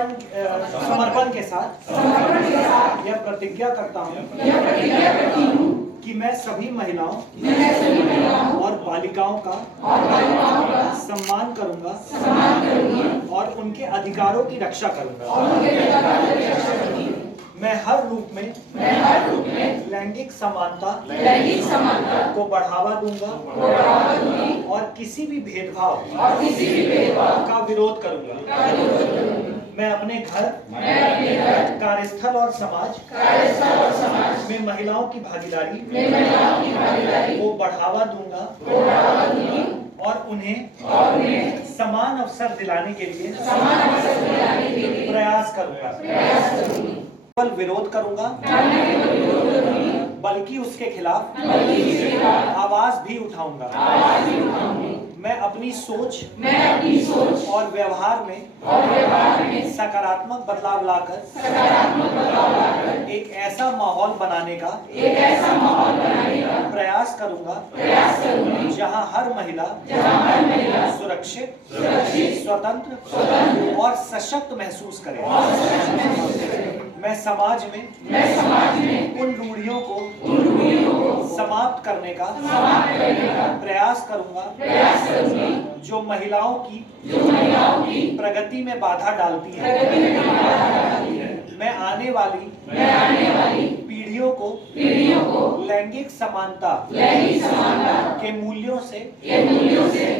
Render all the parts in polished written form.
समर्पण के साथ यह प्रतिज्ञा करता हूँ कि मैं सभी महिलाओं और बालिकाओं का सम्मान करूंगा और उनके अधिकारों की रक्षा करूंगा। मैं हर रूप में लैंगिक समानता को बढ़ावा दूंगा और किसी भी भेदभाव का विरोध करूंगा। मैं अपने घर, कार्यस्थल और समाज में महिलाओं की भागीदारी को बढ़ावा दूंगा और उन्हें समान अवसर दिलाने के लिए प्रयास करूंगा। केवल विरोध करूंगा बल्कि उसके खिलाफ आवाज भी उठाऊंगा। मैं अपनी सोच और व्यवहार में सकारात्मक बदलाव लाकर एक ऐसा माहौल बनाने का प्रयास करूंगा जहां हर महिला सुरक्षित, स्वतंत्र और सशक्त महसूस करे। मैं समाज में उन रूढ़ियों को समाप्त करने का प्रयास करूंगा जो महिलाओं की प्रगति में बाधा डालती है। मैं आने वाली पीढ़ियों को लैंगिक समानता के मूल्यों से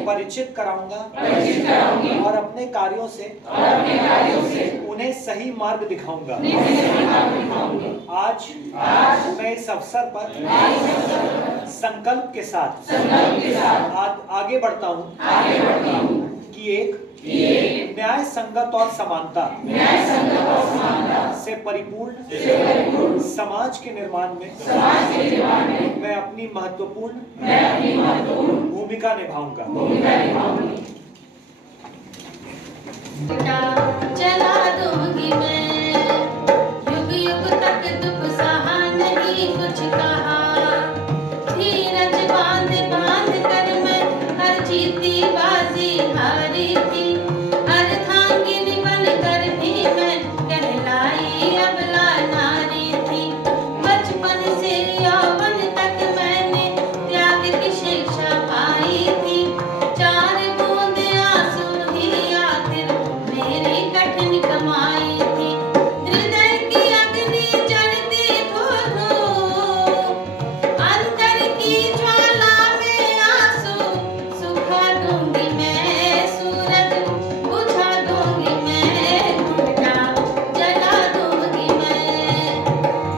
परिचित कराऊंगा और अपने कार्यों से उन्हें सही मार्ग दिखाऊंगा। आज मैं इस अवसर पर संकल्प के साथ आगे बढ़ता हूँ कि एक न्याय संगत और समानता से परिपूर्ण समाज के निर्माण में मैं अपनी महत्वपूर्ण भूमिका निभाऊंगा। चला दूंगी मैं युग युग तक, दुख सहा नहीं कुछ कहा। धीरज बांध बांध कर मैं हर जीती बाजी हारी थी। अर्धांगिनी बन कर भी मैं कहलाई अबला नारी थी। बचपन से यौवन तक मैंने त्याग की शिक्षा पाई थी। चार बूंद आंसू ही आखिर मेरी कठिन कमाई थी। हृदय की अग्नि जलती धो अंतर की ज्वाला में आंसू सुखा दूंगी मैं। सूरज बुझा दूंगी मैं, घुंघटा जला दूंगी मैं।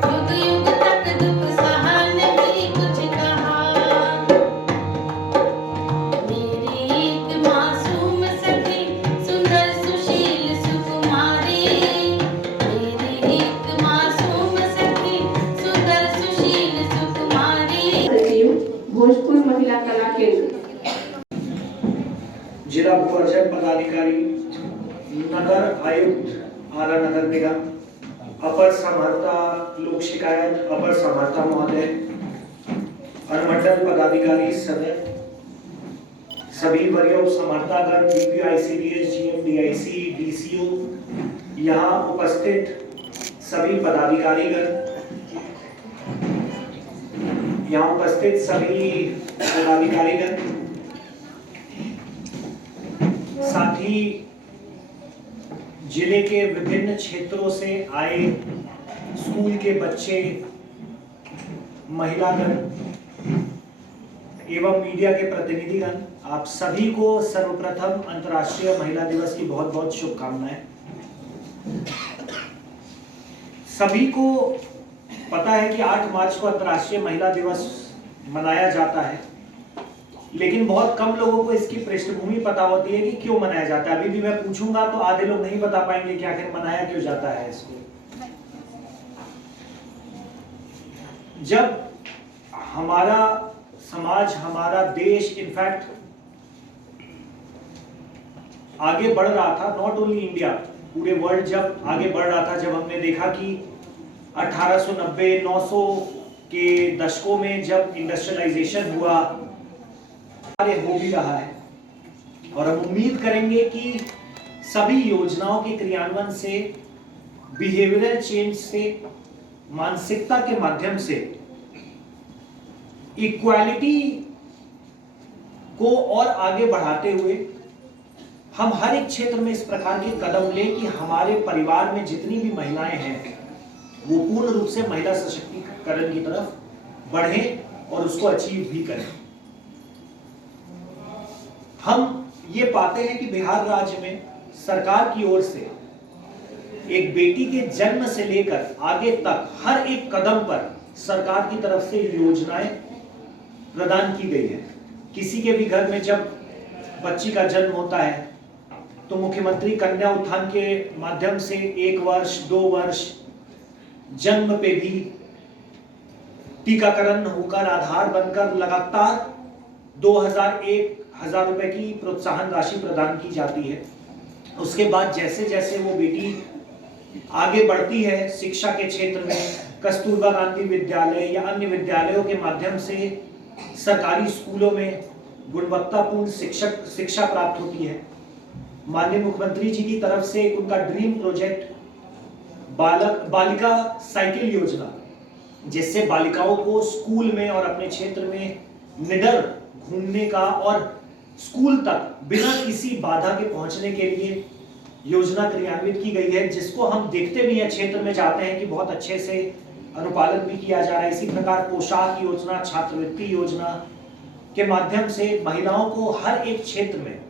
युग युग तक दुख सहा नहीं कुछ कहा। मेरी एक मासूम सखी सुंदर सुशील सुकुमारी। मेरी एक मासूम सखी सुंदर सुशील सुकुमारी। भोजपुर महिला कला केंद्र। जिला भूअर्जन पदाधिकारी, नगर आयुक्त आरा नगर निगम, अपर समहर्ता लोक शिकायत अपर समहर्ता महोदय, अनुमंडल पदाधिकारी सदर, सभी वरीय समहर्तागण, DPO, ICDS, GM, DIC, DCO, यहाँ उपस्थित सभी पदाधिकारीगण, यहाँ उपस्थित सभी पदाधिकारीगण, साथ ही जिले के विभिन्न क्षेत्रों से आए स्कूल के बच्चे, महिलागण एवं मीडिया के प्रतिनिधिगण, आप सभी को सर्वप्रथम अंतर्राष्ट्रीय महिला दिवस की बहुत बहुत शुभकामनाएं। सभी को पता है कि 8 मार्च को अंतर्राष्ट्रीय महिला दिवस मनाया जाता है, लेकिन बहुत कम लोगों को इसकी पृष्ठभूमि पता होती है कि क्यों मनाया जाता है। अभी भी मैं पूछूंगा तो आधे लोग नहीं बता पाएंगे कि आखिर मनाया क्यों जाता है इसको। जब हमारा समाज, हमारा देश इनफैक्ट आगे बढ़ रहा था, नॉट ओनली इंडिया, पूरे वर्ल्ड जब आगे बढ़ रहा था, जब हमने देखा कि 1890, 900 के दशकों में जब इंडस्ट्रियलाइजेशन हुआ, हो भी रहा है और हम उम्मीद करेंगे कि सभी योजनाओं के क्रियान्वयन से, बिहेवियरल चेंज से, मानसिकता के माध्यम से इक्वालिटी को और आगे बढ़ाते हुए हम हर एक क्षेत्र में इस प्रकार के कदम लें कि हमारे परिवार में जितनी भी महिलाएं हैं वो पूर्ण रूप से महिला सशक्तिकरण की तरफ बढ़ें और उसको अचीव भी करें। हम ये पाते हैं कि बिहार राज्य में सरकार की ओर से एक बेटी के जन्म से लेकर आगे तक हर एक कदम पर सरकार की तरफ से योजनाएं प्रदान की गई है। किसी के भी घर में जब बच्ची का जन्म होता है तो मुख्यमंत्री कन्या उत्थान के माध्यम से 1 वर्ष 2 वर्ष जन्म पे भी टीकाकरण होकर आधार बनकर लगातार 2,000-1,000 रुपए की प्रोत्साहन राशि प्रदान की जाती है। उसके बाद जैसे जैसे वो बेटी आगे बढ़ती है शिक्षा के क्षेत्र में, कस्तूरबा गांधी विद्यालय या अन्य विद्यालयों के माध्यम से सरकारी स्कूलों में गुणवत्तापूर्ण शिक्षा प्राप्त होती है। माननीय मुख्यमंत्री जी की तरफ से उनका ड्रीम प्रोजेक्ट बालिका साइकिल योजना, जिससे बालिकाओं को स्कूल में और अपने क्षेत्र में निडर घूमने का और स्कूल तक बिना किसी बाधा के पहुंचने के लिए योजना क्रियान्वित की गई है, जिसको हम देखते भी हैं, क्षेत्र में जाते हैं कि बहुत अच्छे से अनुपालन भी किया जा रहा है। इसी प्रकार पोशाक योजना, छात्रवृत्ति योजना के माध्यम से महिलाओं को हर एक क्षेत्र में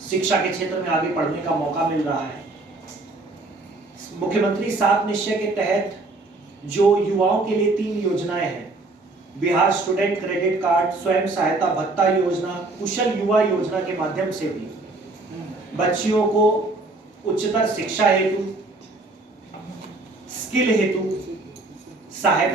शिक्षा के क्षेत्र में आगे बढ़ने का मौका मिल रहा है। मुख्यमंत्री 7 निश्चय के तहत जो युवाओं के लिए 3 योजनाएं हैं, बिहार स्टूडेंट क्रेडिट कार्ड, स्वयं सहायता भत्ता योजना, कुशल युवा योजना के माध्यम से भी बच्चियों को उच्चतर शिक्षा हेतु, स्किल हेतु सहायता